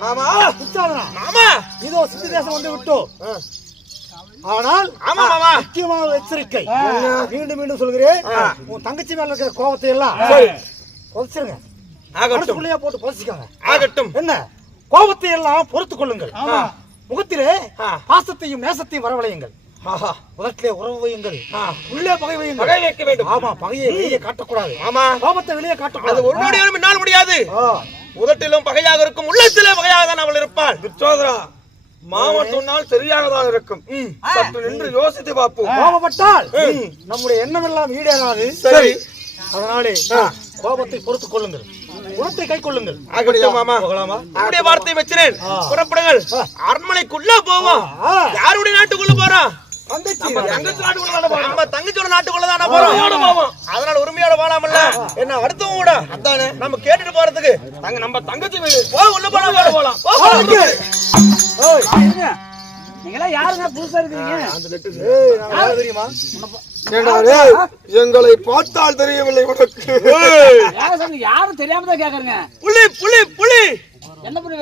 ஆமா. துச்சாதனா மாமா இதோ சித்தி தேசம் வந்து ஆனால் ஆமா மாமா. முக்கியமான ஒரு எச்சரிக்கை மீண்டும் மீண்டும் சொல்கிறேன். உன் தங்கச்சி மேல இருக்கிற கோபத்தை எல்லாம் சரி. புதைச்சிருங்க ஆகட்டும். போட்டு புதைச்சிக்கோங்க ஆகட்டும். என்ன? கோபத்தை எல்லாம் பொறுத்துக் கொள்ளுங்கள். முகத்திலே. பாசத்தையும் நேசத்தையும் வரவழையுங்கள். ஆஹா. முதத்திலே உறவு வையுங்கள். உள்ளே பகை வையுங்கள். பகை வைக்க வேண்டும். ஆமா பகையை வெளியே காட்டக்கூடாது. ஆமா. கோபத்தை வெளியே காட்டக்கூடாது. ஒரு முடியாது. ஆ. உதட்டிலும் பகையாக இருக்கும் உள்ளத்திலே பகையாக தான் அவள் இருப்பாள். துச்சோதரா மாமன் சொன்னால் சரியாக தான் இருக்கும் சற்று நின்று யோசித்து பார்ப்போம். கோபப்பட்டால் நம்முடைய எண்ணம் எல்லாம் ஈடேறாது. சரி. அதனாலே கோபத்தை பொறுத்துக் கொள்ளுங்கள். குணத்தை கை கொள்ளுங்கள். வார்த்தை வச்சினேன் ஆ. புறப்படுங்கள். அரண்மனைக்குள்ள போவோம். யாருடைய நாட்டுக்குள்ள போறோம் தங்கச்சியோட நாட்டுக்குள்ள தானே போறோம். அதனால உரிமையோட போலாமல்ல என்ன அடுத்தவங்க கூட? அதானே. நம்ம கேட்டுட்டு போறதுக்கு. தங்க நம்ம தங்கச்சி வீடு. போ உள்ள போலாம் போலாம். எங்களை பார்த்தால் தெரியவில்லை உனக்கு. யாரும் தெரியாம தான் கேக்குறேங்க. புலி புலி புலி. என்ன பண்ணி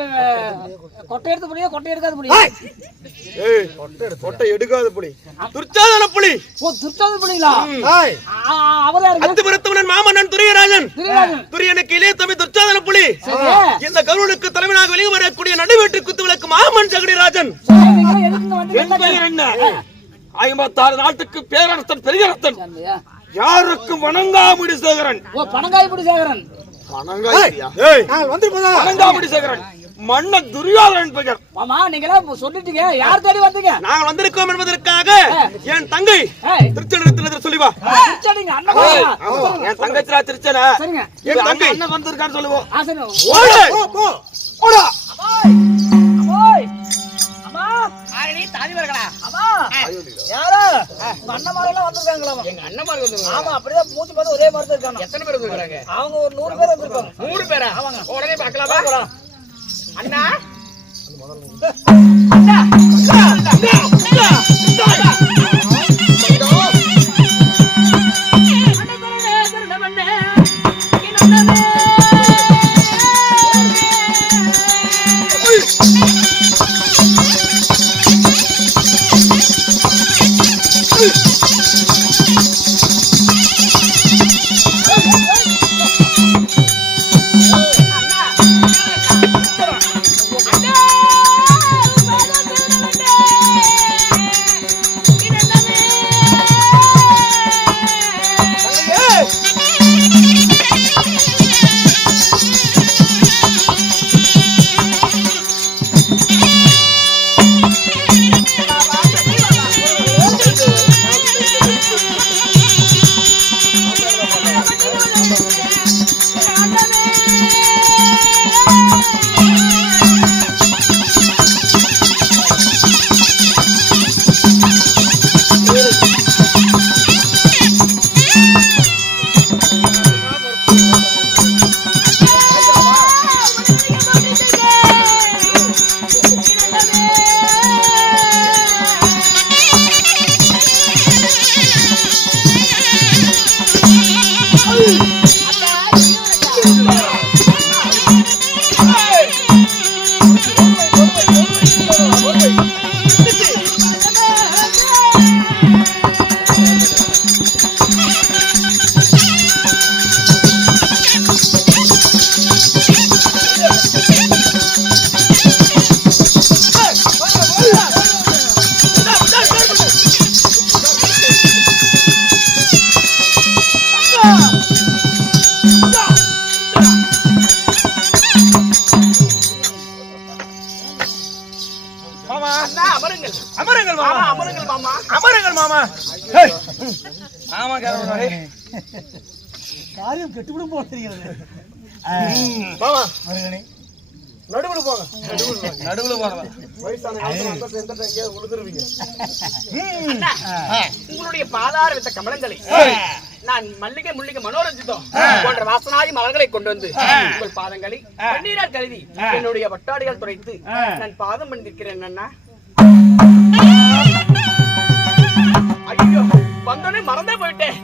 கொட்டை எடுத்து கொட்டை எடுக்காத புடியா ஏய்! கொட்டை எடுக்காத புலி. துர்ச்சாதன புலி. ஓ திருச்சாது புடிங்களா ஏய், அவரா இருங்க அத்து மருத்துவன் மாமன்னன் துரியராஜன். துரியனுக்கு இளைய தம்பி துர்ச்சாதன புலி. சரி இந்த கருவனுக்கு தலைவனாக வெளியே வரக்கூடிய நடுவேட்டு குத்துவிளக்கு மாமன் ஜெகடிராஜன் என்ன? ஐம்பத்தாறு நாட்டுக்கு பேரரசன் பெரியரசன். சரியா? யாருக்கும் வணங்காமுடி சேகரன்? ஓ பணங்காய் புடி சேகரன். மன்ன துரியோதனன் பெயர். மாமா நீங்களா சொல்லிட்டீங்க. யார் தேடி வந்தீங்க? நாங்கள் வந்திருக்கோம் என்பதற்காக என் தங்கை திருச்செந்தூரத்தில் சொல்லி வா. என் தங்கச்சிரா திருச்சனா. சரிங்க. என் தங்கை. அண்ணன் வந்திருக்கான்னு சொல்லுவோம். ஓடு. அம்மா யாரா? அண்ணன் எல்லாம் வந்திருக்காங்களா எங்க அண்ணன் மாதிரி வந்து ஆமா அப்படியே மூஞ்சி பார்த்து ஒரே மாதிரி தான் இருக்காங்க. எத்தனை பேர் வந்திருக்காங்க? அவங்க ஒரு நூறு பேர் வந்திருப்பாங்க நூறு பேரா? உடனே பார்க்கலாமா? அண்ணா? மாமா உழுதுருவீங்க? உங்களுடைய பாதார வித்த கமலங்களை நான் மல்லிகை முள்ளிகை மனோரஞ்சிதம் போன்ற வாசனாதி மலர்களை கொண்டு வந்து உங்கள் பாதங்களை பன்னீரால் கருதி என்னுடைய வட்டாடிகள் துடைத்து நான் பாதம் பண்ணிருக்கிறேன் அண்ணா. ஐயோ வந்தோடனே மறந்தே போயிட்டேன்.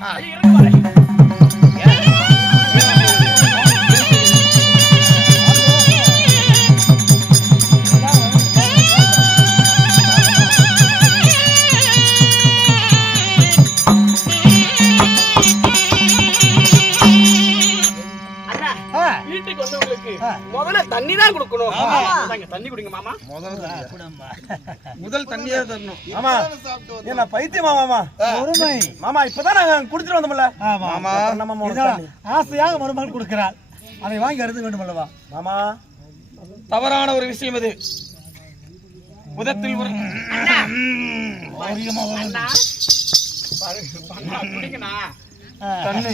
தண்ணி தான் கொடுக்கணும் இந்தாங்க, தண்ணி குடிங்க மாமா. முதல் தண்ணியே? தரணும். ஆமா என்ன பைத்தியமா மாமா? பொறுமை. மாமா இப்பதான் நாங்க குடிச்சிட்டு வந்தோம்ல. ஆமா. மாமா. நம்ம முதல் இதான் தண்ணி. ஆசையாக மருமகள் கொடுக்கிறாள். அதை வாங்கி அருந்த வேண்டும் அல்லவா? மாமா. தவறான ஒரு விஷயம் இது. முதத்தில் ஒரு அண்ணா, பண்ணா, குடிங்கண்ணா. தன்னை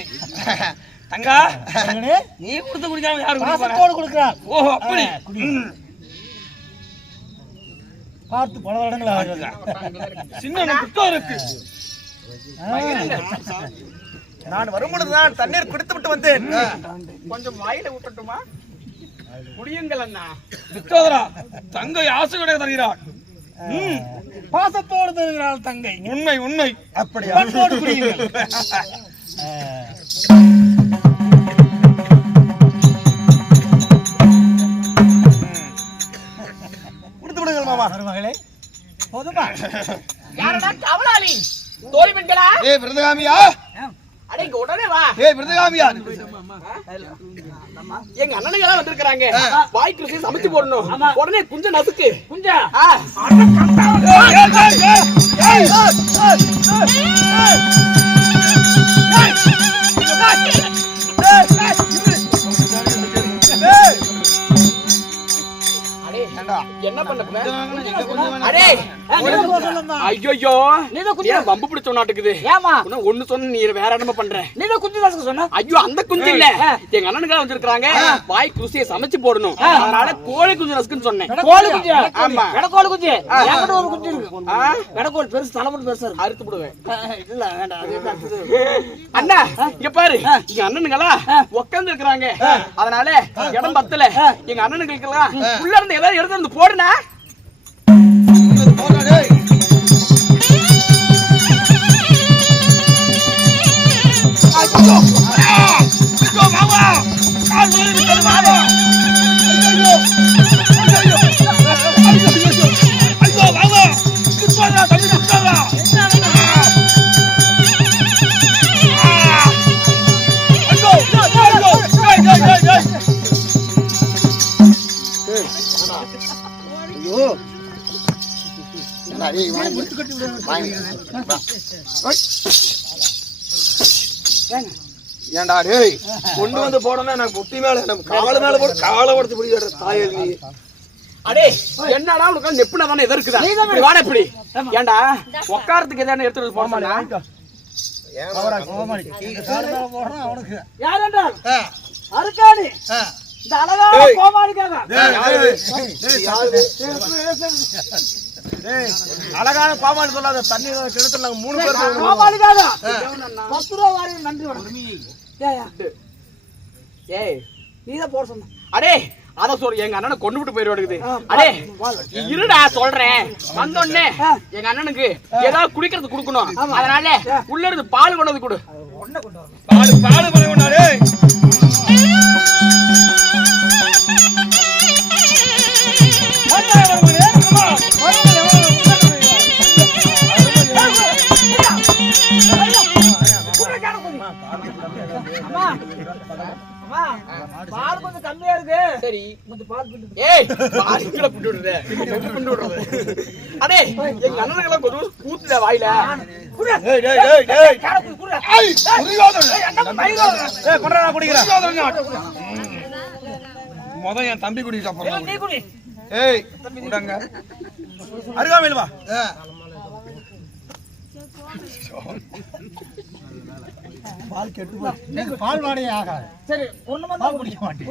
தங்கா நீ கொடுத்து குடிக்காம யாரு பாசத்தோடு கொடுக்கிறாள் ஓஹோ அப்படி. பார்த்து பல வருடங்கள் சின்ன புத்தகம் இருக்கு. நான் வரும்பொழுதுதான் தண்ணீர் குடித்து விட்டு வந்தேன் கொஞ்சம் வாயில விட்டுட்டுமா குடியுங்கள் அண்ணா. வித்தோதரா தங்கை ஆசை கிடையாது தருகிறாள் ம், பாசத்தோடு தருகிறாள் தங்கை. உண்மை உண்மை. அப்படியா? குடியுங்கள். மருமகளே போதுமா யாரடா கவலாளி தோழி பெண்களா ஏய் விருதகாமியா அட இங்க உடனே வா ஏய் விருதகாமியா எங்க அண்ணனுங்க எல்லாம் வந்திருக்காங்க வாய்க்கு ருசி சமைச்சு போடணும் உடனே குஞ்ச நசுக்கு குஞ்சா என்ன பண்ண போற? அடே ஐயோ ஏன் வம்பு பிடிச்ச நாட்டுக்குது ஏமா ஒண்ணு சொன்ன நீ வேற என்னமா பண்ற? நீ குஞ்சு சொன்ன? ஐயோ அந்த குஞ்சு இல்ல. எங்க அண்ணனுங்க வந்திருக்காங்க வாய் குருசியை சமைச்சு போடணும். அதனால கோழி குஞ்சு நசுக்குன்னு சொன்னேன். கோழி குஞ்சு. ஆமா. வெடக்கோழி குஞ்சு. என்கிட்ட ஒரு குஞ்சு இருக்கு. ஆ, வெடக்கோழி பெருசு தலைமுறை பெருசா இருக்கு. அறுத்து இல்ல வேண்டாம்? அண்ணா இங்க பாரு. எங்க அண்ணனுங்களா உட்கார்ந்து இருக்கிறாங்க அதனால இடம் பத்தல. எங்க அண்ணனுங்களுக்கு எல்லாம் உள்ள இருந்து ஏதாவது எடுத்து வந்து போடுனா? ஏன்டா டேய் கொண்டு வந்து போடணும் எனக்கு புத்தி மேல நம்ம கால மேல போட்டு காலை உடச்சு பிடிக்கிற தாயல் நீ. அடே என்னடா உனக்கு நெப்புனா தானே எது இருக்குதா இப்படி வாடா இப்படி. ஏன்டா உட்காரத்துக்கு எதாவது எடுத்துட்டு யார் என்றால் அருக்காணி. இந்த அழகான கோமாளிக்காக. அழகான பாமான்னு சொல்லாத தண்ணி கிணத்துல நாங்க மூணு பேர் பத்து ரூபா வாரி நன்றி வணக்கம் ஏயா நீதான் போட சொன்ன. அடே அத சொல்லு எங்க அண்ணனை கொண்டு விட்டு போயிடுவாடுக்குது அடே இருடா சொல்றேன். வந்தோடனே எங்க அண்ணனுக்கு ஏதாவது குடிக்கிறது கொடுக்கணும். அதனால உள்ள இருந்து பால் கொண்டு வந்து கொடு. பாடு பாடு பண்ண அம்மா பால் கொஞ்சம் கம்மியா இருக்கு. சரி. கொஞ்சம் பால் பிடிட்டு ஏய் பால் கீழே பிண்டு விடுறத? பிண்டு விடுறது? அடே எங்க அண்ணனுக்கு எல்லாம் கொஞ்சம் கூத்துட வாயில. முத என் தம்பி குடிக்கிட்டு குடி. ஏய் விடாங்க. அருகாமையில் வா. பால் கெட்டு போய் பால் வாடையே ஆகாது சரி ஒண்ணு பால் குடிக்க மாட்டேன்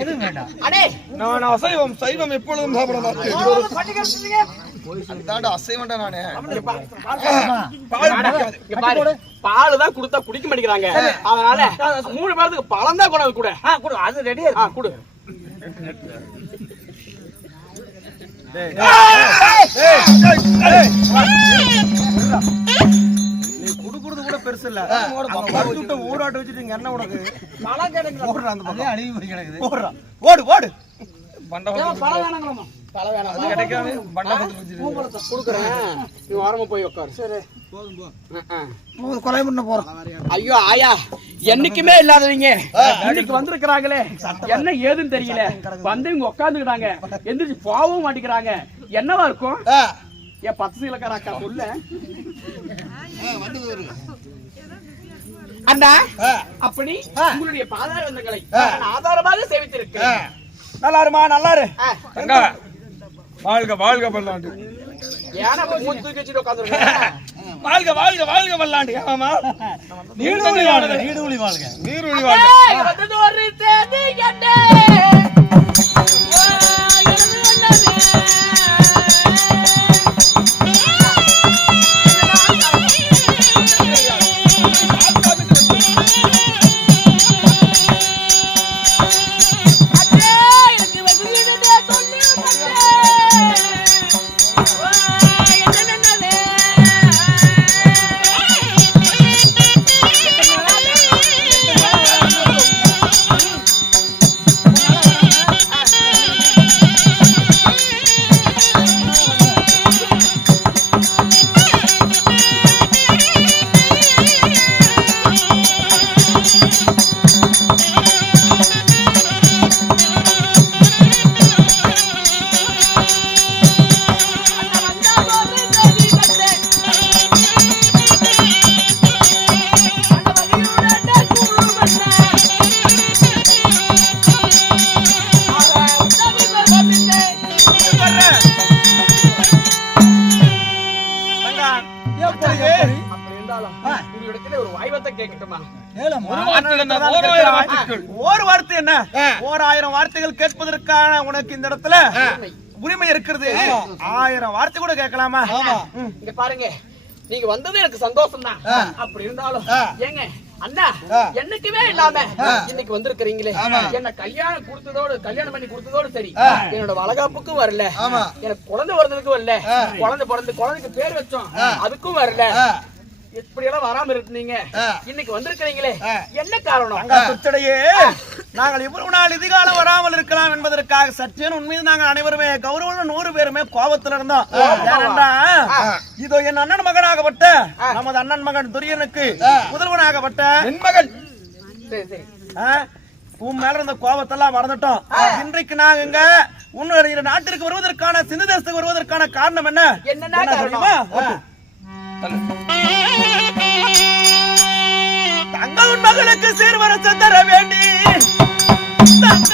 எதுவும் வேண்டாம் அடே நான் அசைவம் சைவம் எப்பொழுதும் சாப்பிட அசைவம்டா நானே. பால் பிடிக்காது இங்க பாரு பால் தான் கொடுத்தா குடிக்க மாட்டேங்கிறாங்க அதனால மூணு பேருக்கு பழம் தான் கூட ஆ கொடு அது ரெடியா ஆ இருக்கு குடு கூட பெருசு இல்ல. விட்ட ஊராட்ட வச்சுட்டு என்ன உனக்கு? பழம் கிடைக்கல ஓடுறா அந்த பக்கம் அழுகி போய் கிடக்குது. ஓடுறா. ஓடு ஓடு. பண்டம் ஏன் பழம் வேணாங்களாமா தலை வேணாமா. கொடுக்குறேன். நீ ஓரமா போய் உட்காரு சரி. கொலை பண்ண போறோம். ஐயோ ஆயா. என்னைக்குமே இல்லாதவங்க. இன்னைக்கு வந்திருக்கிறாங்களே. என்ன ஏதுன்னு தெரியல. வந்து இவங்க உட்காந்துக்கிறாங்க எந்திரிச்சு போகவும் மாட்டேங்கிறாங்க என்னவா இருக்கும்? என் பத்து சீலக்கார அக்கா சொல்ல அண்ணா அப்படி உங்களுடைய பாதார வந்தங்களை நான் ஆதாரமாக சேவித்திருக்கிறேன் நல்லா இருமா நல்லா இரு ஆ, தங்கா வாழ்க வாழ்க பல்லாண்டு வாழ்க வாழ்க வாழ்க பல்லாண்டு ஆமா நீடூழி வாழ்க நீடூழி வாழ்க. நீரூழி வாழ்க. ஒரு வார்த்தை என்ன? என்ன ஓராயிரம் வார்த்தைகள் கேட்பதற்கான உனக்கு இந்த இடத்துல உரிமை இருக்கிறது. ஆயிரம் வார்த்தை கூட கேட்கலாமா. இங்க பாருங்க. நீங்க வந்தது எனக்கு சந்தோஷம் தான் அப்படி இருந்தாலும் ஏங்க அண்ணா என்னைக்குமே இல்லாம இன்னைக்கு வந்திருக்கிறீங்களே. என்ன கல்யாணம் கொடுத்ததோடு கல்யாணம் பண்ணி கொடுத்ததோடு சரி. என்னோட வளகாப்புக்கும் வரல. எனக்கு குழந்தை பிறந்ததுக்கும் வரல. குழந்தை பிறந்து குழந்தைக்கு பேர் வச்சோம். அதுக்கும் வரல. இப்படி எல்லாம் வராம இருந்தீங்க. இன்னைக்கு வந்திருக்கிறீங்களே. என்ன காரணம்? துச்சடையே நாங்கள் இவ்வளவு நாள் இதுகாலம் வராமல் இருக்கலாம் என்பதற்காக சற்றேன் உண்மையில் நாங்கள் அனைவருமே கௌரவம் நூறு பேருமே கோபத்துல இருந்தோம் ஏனென்றா இதோ என் அண்ணன் மகனாகப்பட்ட நமது அண்ணன் மகன் துரியனுக்கு முதல்வனாகப்பட்ட என் மகன். சரி சரி. ஆ, உன் மேல இருந்த கோபத்தெல்லாம் மறந்துட்டோம். இன்றைக்கு நாங்க இங்க உன்னுடைய நாட்டிற்கு வருவதற்கான சிந்து தேசத்துக்கு வருவதற்கான காரணம் என்ன? என்ன? தெரியுமா? தங்கள் மகளுக்கு சீர்வரச தர வேண்டி தங்க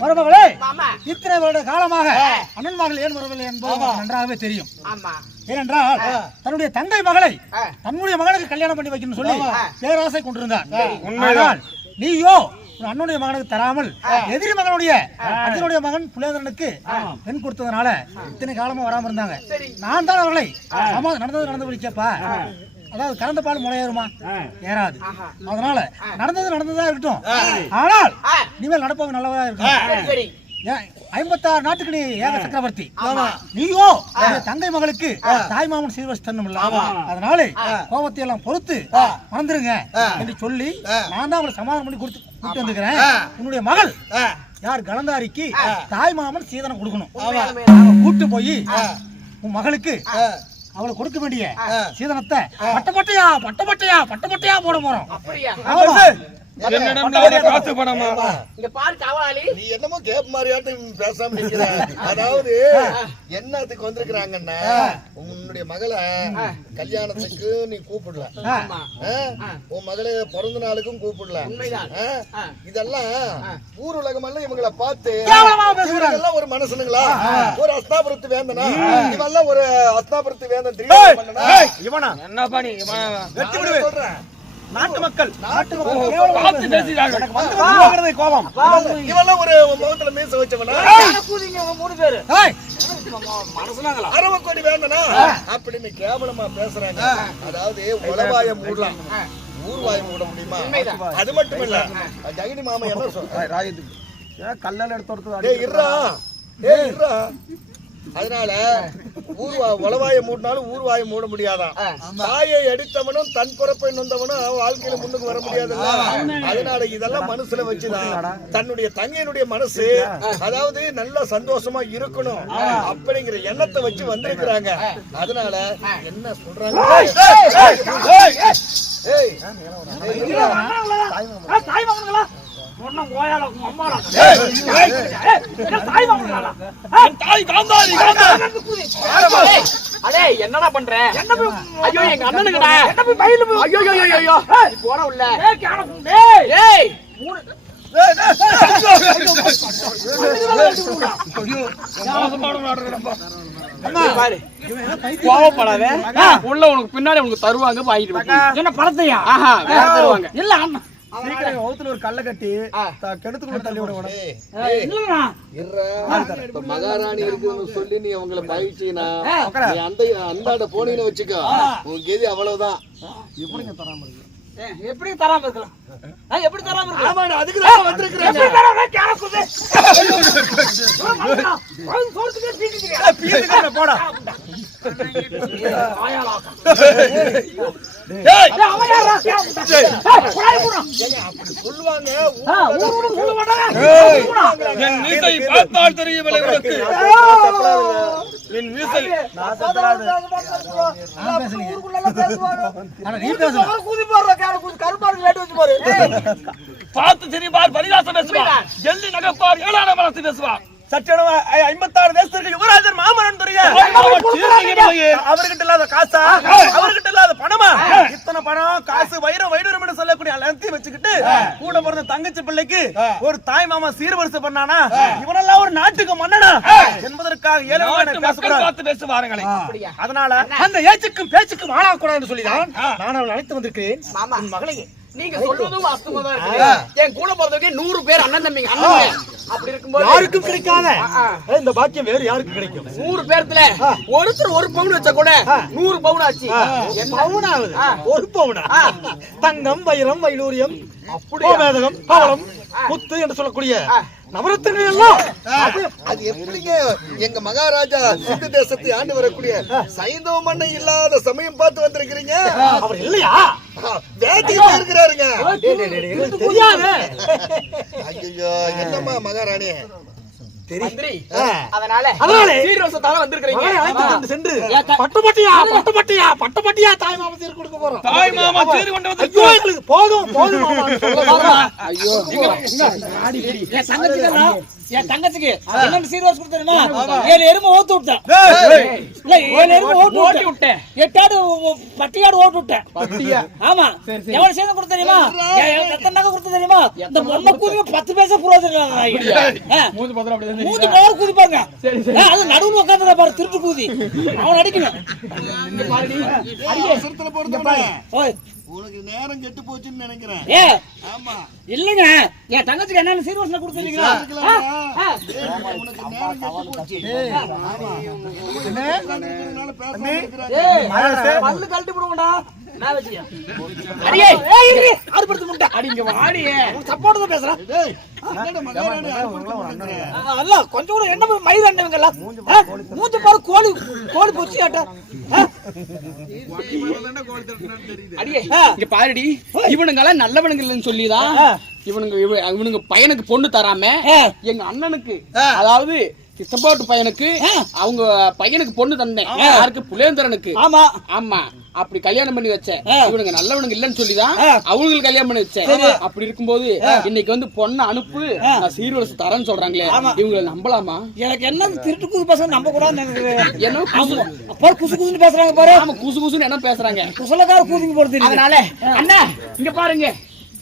மருமகளே மாமா. இத்தனை வருட காலமாக அண்ணன் மகள் ஏன் வரவில்லை என்பது நன்றாகவே தெரியும். ஆமா. ஏனென்றால் தன்னுடைய தங்கை மகளை. தன்னுடைய மகனுக்கு கல்யாணம் பண்ணி வைக்கணும்னு சொல்லி பேராசை கொண்டிருந்தான். நீயோ அண்ணனுடைய மகனுக்கு தராமல் எதிரி மகனுடைய அர்ஜுனுடைய மகன் புலேந்திரனுக்கு பெண் கொடுத்ததுனால இத்தனை காலமா வராம இருந்தாங்க. சரி. நான் தான் அவர்களை நடந்தது நடந்து விழிச்சப்பா அதாவது கறந்த பால் முளையேறுமா ஏறாது. அதனால நடந்தது நடந்ததா இருக்கட்டும். ஆனால். இனிமேல் நடப்பவங்க நல்லதா இருக்கணும் சரி சரி. ஏன், ஐம்பத்தாறு நாட்டுக்கு நீ ஏக சக்கரவர்த்தி. நீயோ தங்கை மகளுக்கு தாய் மாமன் சீர்வரிசை தரணும் இல்ல. அதனால கோபத்தை எல்லாம் பொறுத்து மறந்துருங்க என்று சொல்லி நான் தான் அவளை சமாதானம் பண்ணி கொடுத்து கூட்டு வந்துக்கிறேன். உன்னுடைய மகள் யார் கலந்தாரிக்கு தாய் மாமன் சீதனம் கொடுக்கணும். நாம கூட்டு போய் உன் மகளுக்கு அவளை கொடுக்க வேண்டிய சீதனத்தை பட்டப்பட்டையா பட்டப்பட்டையா பட்டப்பட்டையா போட போறோம். அப்படியா? காசு பணமா? இங்க பாரு காவலாளி நீ என்னமோ கேப் மாதிரியாட்டும் பேசாம நிக்கிற அதாவது என்னத்துக்கு வந்திருக்கிறாங்கன்னா உன்னுடைய மகளை கல்யாணத்துக்கு நீ கூப்பிடல? உன் மகளை பிறந்த நாளுக்கும் கூப்பிடல. இதெல்லாம் ஊர் உலகமெல்லாம் இவங்களை பார்த்து. இவங்கெல்லாம் ஒரு மனுஷனுங்களா? ஒரு அஸ்தாபுரத்து வேந்தனா? இவெல்லாம் ஒரு அஸ்தாபுரத்து வேந்தன் தெரியும் பண்ணனா? ஏய், இவனா என்ன பண்ணி இவன் வெட்டி நான் விடுவேன் சொல்றேன்? நாட்டு மக்கள் நாட்டுக்கு மக்கள். கோபம். இவெல்லாம் ஒரு முகத்துல மீச வச்சவனா மூணு பேரு. ஏய், அரவக்கோடி வேண்டனா அப்படின்னு கேவலமா பேசுறாங்க. அதாவது உளவாய மூடலாம். ஊர்வாய மூட முடியுமா? அது மட்டும் இல்ல. ஜெகனி மாமா என்ன சொல்ற ராஜத்துக்கு ஏன் கல்லால் எடுத்து இருடா. டேய் இருடா. அதனால ஊர்வா உளவாய மூடினாலும் ஊர்வாய மூட முடியாதான் தாயை அடித்தவனும் தன் பிறப்பை நொந்தவனும் வாழ்க்கையில முன்னுக்கு வர முடியாதுல்ல அதனால இதெல்லாம் மனசுல வச்சுதான் தன்னுடைய தங்கையினுடைய மனசு அதாவது நல்ல சந்தோஷமா இருக்கணும் அப்படிங்கிற எண்ணத்தை வச்சு வந்திருக்கிறாங்க அதனால என்ன சொல்றாங்க ஒன்னும் கோயால உங்க அம்மாடா தாய் மகன்களா தாய் காந்தாரி காந்தாரி அடே என்னடா பண்ற? ஐயோ எங்க அண்ணனுக்குடா. ஐயோ ஐயோ ஐயோ ஐயோ. போட உள்ள. ஏய் ஏய் கோவப்படாத. உள்ள உனக்கு பின்னாடி உனக்கு தருவாங்க வாங்கிட்டு என்ன வேற தருவாங்க. இல்ல அண்ணா. சீக்கிரம் ஒரு கல்லை கட்டி கிணத்துக்குள்ள தள்ளி விட மகாராணி இருக்குன்னு சொல்லி நீ அவங்கள பயிற்சினா நீ அந்த அந்தாண்ட போனீங்கன்னு வச்சுக்கோ உன் கெதி அவ்வளவுதான் எப்படி தராம இருக்கலாம் எப்படி தராம இருக்கலாம் ஆமாடா அதுக்கு தான் வந்திருக்கிறேன் தராம போடா என் மீசை பார்த்தால் தெரியவில்லை உனக்கு என் மீசை பார்த்து பேசுவார் எள்ளி நகப்பார் ஏழான மனசு பேசுவார் சட்டணம் ஐம்பத்தாறு தேசத்திற்கு யுவராஜர் மாமன்னன் துரிய அவர்கிட்ட இல்லாத காசா? அவர்கிட்ட இல்லாத பணமா? இத்தனை பணம் காசு வைரம் என்று சொல்லக்கூடிய எல்லாத்தையும் வச்சுக்கிட்டு கூட பிறந்த தங்கச்சி பிள்ளைக்கு ஒரு தாய் மாமா சீர்வரிசை பண்ணானா? இவனெல்லாம் ஒரு நாட்டுக்கு மன்னனா? என்பதற்காக ஏழு பேசுவாருங்களே. அதனால அந்த ஏச்சுக்கும் பேச்சுக்கும் ஆளாக்கூடாதுன்னு சொல்லிதான் நான் அவளை அழைத்து வந்திருக்கிறேன். மாமா மகளே நீங்க தான் இருக்கு என் கூட பிறந்தவங்க நூறு பேர் அண்ணன் தம்பிங்க அண்ணன் அப்படி இருக்கும்போது யாருக்கும் கிடைக்காத. இந்த பாக்கியம் வேறு யாருக்கு கிடைக்கும்? நூறு பேர்த்துல ஒருத்தர் ஒரு பவுன் வச்சா கூட நூறு பவுன் ஆச்சு. பவுனாவது. ஒரு பவுனா? தங்கம் வைரம் வைடூரியம் கோமேதகம் பவளம் முத்து என்று சொல்லக்கூடிய நவரத்தினங்கள் எல்லாம் அது எப்படிங்க? எங்க மகாராஜா சிந்து தேசத்தை ஆண்டு வரக்கூடிய சைந்தவ மண்ணை இல்லாத சமயம் பார்த்து வந்திருக்கிறீங்க? அவர் இல்லையா? வேட்டைக்கு தெரியாது. ஐயோ என்னம்மா மகாராணி. அதனால அதனாலே சீர்வரிசத்தால வந்திருக்கிறீங்க. மகனை அழைத்து கொண்டு சென்று. பட்டுப்பட்டியா பட்டுப்பட்டியா பட்டுப்பட்டியா தாய் மாமா சீர் கொடுக்க போறோம். தாய் மாமா சீர் கொண்டு வந்து ஐயோ எங்களுக்கு போதும் போதும் மாமா போறோம். என் தங்கச்சிக்கு என்ன சீர்வாஸ் ஏழு எருமை ஓட்டு விட்டேன். இல்ல ஏழு எருமை ஓட்டு ஓட்டி விட்டேன். விட்டேன். எட்டாடு பட்டியாடு ஓட்டு விட்டேன். ஆமா. எவ்வளவு சேர்ந்து கொடுத்த தெரியுமா? எத்தனை நகை கொடுத்த தெரியுமா? இந்த பொம்மை கூதி பத்து பைசா புரோஜனம் மூஞ்சி பவர் குதிப்பாங்க அது நடுவுல உட்காந்து பாரு திருட்டு கூதி. அவன் அடிக்கணும். உனக்கு நேரம் கெட்டு போச்சுன்னு நினைக்கிறேன் ஏ ஆமா இல்லைங்க என் தங்கச்சிக்கு என்னென்ன சீர்வாசனை கொடுத்துருக்கீங்களா உனக்கு நேரம் கெட்டு போச்சு. ஏய் பல்லு கழட்டி போடுவோம்டா கொஞ்சம் கூட என்ன அண்ணவங்கல்ல மூஞ்சி பாரு கோழி கோழி அடியே இங்க பாருடி இவனுங்கெல்லாம் நல்லவனுங்க இல்லைன்னு சொல்லிதான் இவனுங்க இவ- இவனுங்க பையனுக்கு பொண்ணு தராம எங்க அண்ணனுக்கு அதாவது சித்தப்பாட்டு பையனுக்கு அவங்க பையனுக்கு பொண்ணு தந்தேன். யாருக்கு? புலேந்திரனுக்கு. ஆமா. ஆமா. அப்படி கல்யாணம் பண்ணி வச்சேன். இவனுங்க நல்லவனுங்க இல்லைன்னு சொல்லிதான் அவங்களுக்கு கல்யாணம் பண்ணி வச்சேன். அப்படி இருக்கும்போது இன்னைக்கு வந்து பொண்ணை அனுப்பு நான் சீர்வரிசை தரேன்னு சொல்றாங்களே. இவங்களை நம்பலாமா? எனக்கு என்ன திருட்டு குது பசங்க நம்ப நினைக்கிறேன் என்ன குசு குசு குசுன்னு பேசுறாங்க பாரு. ஆமா குசு குசுன்னு என்ன பேசுறாங்க? குசலக்கார கூதிங்க தெரியுது. அதனால அண்ணா இங்க பாருங்க.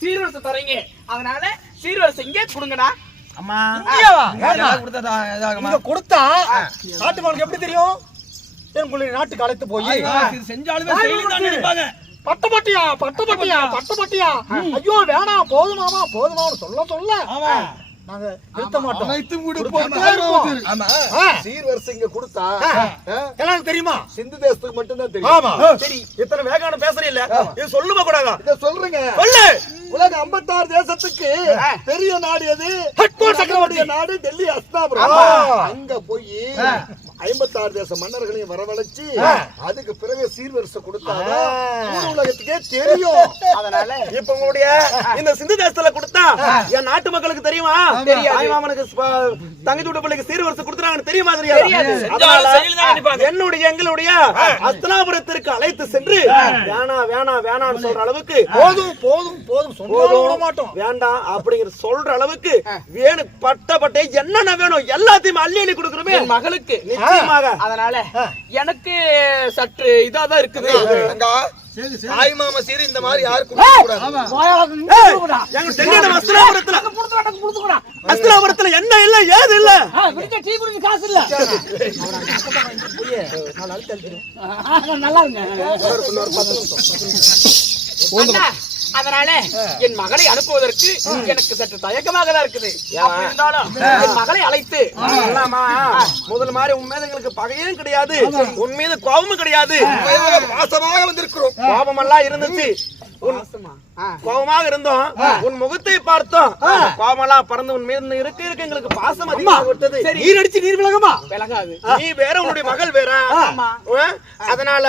சீர்வரிசை தரீங்க. அதனால சீர்வரிசை இங்கே கொடுங்கடா அம்மா கொடுத்தா நாட்டுமானுக்கு எப்படி தெரியும்? பிள்ளை நாட்டுக்கு அழைத்து போய். இது செஞ்சாலுமே நினைப்பாங்க பட்டப்பட்டியா பட்டப்பட்டியா பட்டப்பட்டியா. ஐயோ வேணாம் போதுமாமா போதுமான்னு சொல்ல சொல்ல. நாங்க நிறுத்த மாட்டோம். அனைத்தும். சீர்வரிசை இங்க கொடுத்தா எனக்கு தெரியுமா? சிந்து தேசத்துக்கு மட்டும்தான் தெரியும். ஆமா. சரி இத்தனை வேகான பேசுறீல்ல இது சொல்லுமா கூடாதா? இத சொல்றேங்க சொல்லு. உலக 56 தேசத்துக்கு பெரிய நாடு எது? சக்கரவர்த்திய நாடு டெல்லி அஸ்தாபுரம். அங்க போய் 56 தேச மன்னர்களையும் வரவழைச்சு அதுக்கு பிறகு சீர்வரிசை கொடுத்தாதான் ஊர் உலகத்துக்கே தெரியும். அதனால இப்ப உங்களுடைய இந்த சிந்து தேசத்துல கொடுத்தா என் நாட்டு மக்களுக்கு தெரியுமா? தெரியாது. மாமனுக்கு தங்கச்சி விட்ட பிள்ளைக்கு சீர்வரிசை கொடுத்துறாங்கன்னு தெரியுமா தெரியாது? அதனால என்னுடைய எங்களுடைய அஸ்தனாபுரத்திற்கு அழைத்து சென்று வேணா வேணா வேணாம்னு சொல்ற அளவுக்கு போதும் போதும் போதும். சொன்னாலும் விட மாட்டோம் வேண்டாம் அப்படிங்கிற சொல்ற அளவுக்கு வேணும் பட்ட பட்டை என்னென்ன வேணும் எல்லாத்தையும் அள்ளி அள்ளி கொடுக்குறோமே என் மகளுக்கு. நிச்சயமாக. அதனால எனக்கு சற்று இதாதான் இருக்குது. அங்க தாய் மாமா சீர் இந்த மாதிரி யாருக்கும் அஸ்தனாபுரத்துல என்ன இல்ல ஏது இல்ல? டீ குடிக்க காசு இல்ல. நல்லா இருங்க. அதனால என் மகளை அனுப்புவதற்கு எனக்கு சற்று தயக்கமாக தான் இருக்குது இருந்தாலும் என் மகளை அழைத்து. முதல் மாதிரி உன் மீது எங்களுக்கு பகையும் கிடையாது உன் மீது கோபமும் கிடையாது. பாசமாக வந்திருக்கிறோம். கோபமெல்லாம் இருந்துச்சு. உன் ஆ. கோபமாக இருந்தோம். உன் முகத்தை பார்த்தோம். கோபமெல்லாம் பறந்து உன் மீது இருக்க இருக்க. எங்களுக்கு பாசம் விட்டது நீர் அடிச்சு நீர் விலகமா? விலகாது. நீ வேற உன்னுடைய மகள் வேற? அதனால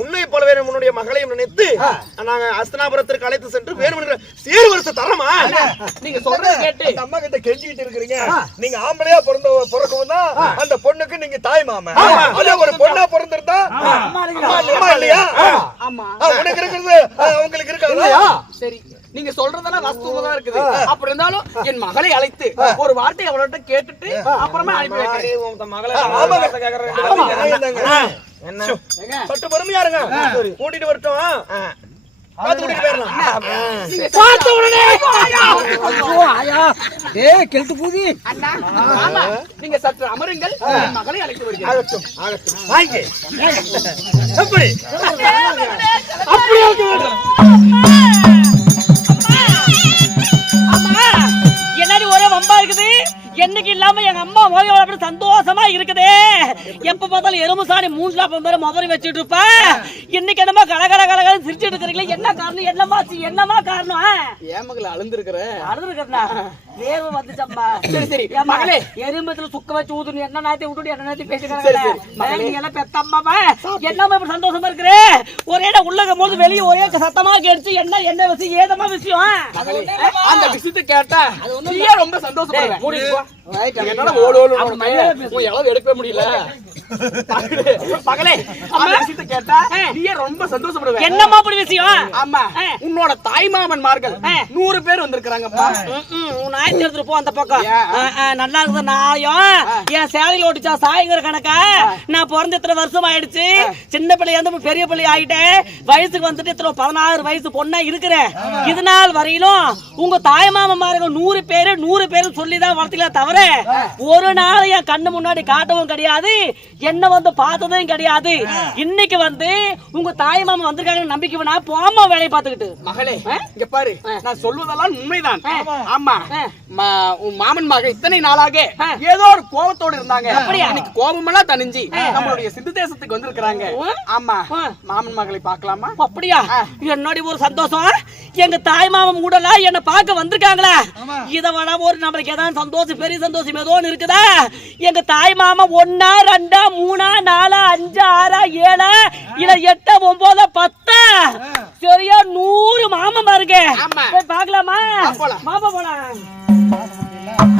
உன்னை போலவே உன்னுடைய மகளையும் நினைத்து நாங்க அஸ்தனாபுரத்திற்கு அழைத்து சென்று வேணுமென்ற சீர்வரிசை தரமா? நீங்க சொல்றது கேட்டு. அம்மா கிட்ட கெஞ்சிக்கிட்டு இருக்கிறீங்க. நீங்க ஆம்பளையா பிறந்த பிறக்கவும் தான் அந்த பொண்ணுக்கு நீங்க தாய் மாமன் அதே ஒரு பொண்ணா பிறந்திருந்தா? அம்மா அம்மா இல்லையா? உனக்கு இருக்கிறது ஆ, அவங்களுக்கு இருக்காதா? சரி நீங்க சொல்றதெல்லாம் வாஸ்தவமா தான் இருக்குது. அப்படி இருந்தாலும் என் மகளை அழைத்து ஒரு வார்த்தை அவள்கிட்ட கேட்டுட்டு அப்புறமா அனுப்பி வைக்கிறேன். மகளை ஆமா. கேக்குறேன். ஆமா, ஆமாங்க. என்ன? சற்று பொறுமையா இருங்க. கூட்டிட்டு வரட்டும் நீங்க பார்த்த உடனே. ஐயோ ஆயா. டேய் கெழுத்து பூதி அண்ணா ஆமா. நீங்க சற்று அமருங்கள். என் மகளை அழைத்து வருகிறேன். ஆகட்டும் ஆகட்டும். வம்பா இருக்குது. என்னைக்கு இல்லாம எங்க அம்மா ஓய்வு அப்படி சந்தோஷமா இருக்குதே. எப்ப பார்த்தாலும் எறும்பு சாணி மூஞ்சில பேர் மொபைல் வச்சுட்டு இருப்பா. இன்னைக்கு என்னமா கல கல கல சிரிச்சிட்டு இருக்கிறீங்களே. என்ன காரணம்? என்னமா என்னமா காரணம்? ஏன் மகளை அழுந்திருக்கிற? அழுதுருக்கா வேர்வை வந்துச்சம்மா. சரி, சரி. மகளே. எறும்பத்துல சுக்க வச்சு ஊதுன்னு என்ன நாத்தி விட்டுட்டு என்ன நாத்தி பேசிக்கிறாங்க. மகளே. எல்லாம் பெத்தம்மாவா? என்னம்மா இப்படி சந்தோஷமா இருக்கிற? ஒரே இடம் உள்ளகும் போது வெளியே ஒரே சத்தமா கேடுச்சு என்ன என்ன விஷயம்? ஏதமா விஷயம்? அந்த விஷயத்தை கேட்டா நீயே ரொம்ப சந்தோஷப்படுவேன் என்னால ஓடு ஓடு எவ்வளவு எடுக்கவே முடியல. மகளே, அந்த விஷயத்தை கேட்டா நீயே ரொம்ப சந்தோஷப்படுவேன் என்னம்மா அப்படி விஷயம்? ஆமா. உன்னோட தாய்மாமன்மார்கள் ஆ. நூறு பேர் வந்திருக்கிறாங்கப்பா. நாயத்தை எடுத்துட்டு போ அந்த பக்கம். நல்லா இருக்குது? நாயம் என் சேலையில ஓட்டிச்சா சாயங்கிற கணக்கா? நான் பிறந்து இத்தனை வருஷம் ஆயிடுச்சு. சின்ன பிள்ளை இருந்து பெரிய பிள்ளை ஆயிட்டேன். வயசுக்கு வந்துட்டு இத்தனை பதினாறு வயசு பொண்ணா இருக்கிறேன். இது நாள் வரையிலும் உங்க தாய் மாமன்மாருங்க நூறு பேரு நூறு பேரு சொல்லிதான் வளர்த்தீங்களே தவிர ஒரு நாள் என் கண்ணு முன்னாடி காட்டவும் கிடையாது. என்ன வந்து பார்த்ததும் கிடையாது. இன்னைக்கு வந்து உங்க தாய் மாமா வந்திருக்காங்கன்னு நம்பிக்கை வேணா போமா வேலையை பார்த்துக்கிட்டு. மகளே? இங்க பாரு. நான் சொல்வதெல்லாம் உண்மைதான். ஆமா. உன் மாமன் மக இத்தனை நாளாக. ஏதோ ஒரு கோபத்தோட இருந்தாங்க. அப்படியா? இன்னைக்கு கோபமெல்லாம் தணிஞ்சு நம்மளுடைய சிந்து தேசத்துக்கு வந்திருக்கிறாங்க. ஆமா. மாமன் மகளை பார்க்கலாமா? அப்படியா. என்னோட ஒரு சந்தோஷம்? எங்க தாய் மாமன் கூடலாம் என்ன பார்க்க வந்திருக்காங்களா? இத விட ஒரு நம்மளுக்கு ஏதாவது சந்தோஷம் பெரிய சந்தோஷம் ஏதோ ஒண்ணு இருக்குதா? எங்க தாய் மாமா ஒன்னா ரெண்டா மூணா நாலா அஞ்சு ஆறா ஏழா இல்ல எட்டா ஒன்பதா பத்தா? சரியா நூறு மாமன் பாருங்க ஆமா. போய் பார்க்கலாமா. மாமா போலாம். என்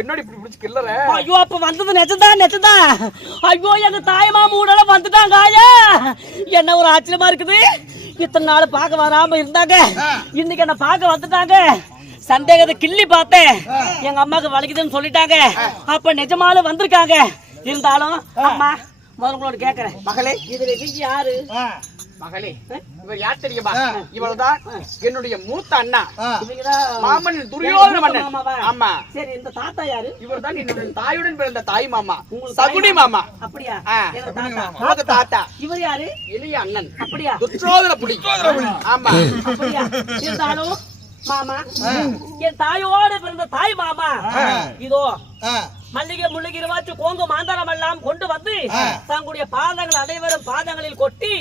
என்னடி இப்படி பிடிச்சு கில்லற ஐயோ அப்ப வந்தது நெச்சதான் நெச்சதான் ஐயோ எங்க தாய் மாமா ஊடல வந்துட்டாங்க ஆயா. என்ன ஒரு ஆச்சரியமா இருக்குது? இத்தனை நாள் பார்க்க வராம இருந்தாங்க. இன்னைக்கு என்ன பார்க்க வந்துட்டாங்க. சந்தேகத்தை கிள்ளி பார்த்தேன். எங்க அம்மாக்கு வலிக்குதுன்னு சொல்லிட்டாங்க. அப்ப நிஜமாலும் வந்திருக்காங்க. இருந்தாலும் அம்மா முதல்ல உங்களோட கேக்குறேன். மகளே. இதுல நீங்க யாரு? மகளே இவர் யார் தெரியுமா? இவள்தான் என்னுடைய மூத்த அண்ணா. மாமன் துரியோதன மன்னன்? ஆமா. சரி இந்த தாத்தா யாரு? இவர்தான் என்னுடைய தாயுடன் பிறந்த தாய் மாமா. சகுனி மாமா. அப்படியா? தாத்தா. மூத்த தாத்தா. இவர் யாரு? இளைய அண்ணன். அப்படியா? துச்சோதன புலி ஆமா. அப்படியா? இருந்தாலும் மாமா என் தாயோடு பிறந்த தாய் மாமா. இதோ மல்லிகை முள்ளிகை வாச்சு கோங்கு மாந்தரம் எல்லாம் கொண்டு வந்து தங்களுடைய பாதங்கள் அனைவரும் பாதங்களில் கொட்டி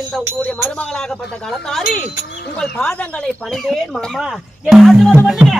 இந்த உங்களுடைய மருமகளாகப்பட்ட கலந்தாரி உங்கள் பாதங்களை பணிந்தேன் மாமா. என் ஆசீர்வாதம் பண்ணுங்க.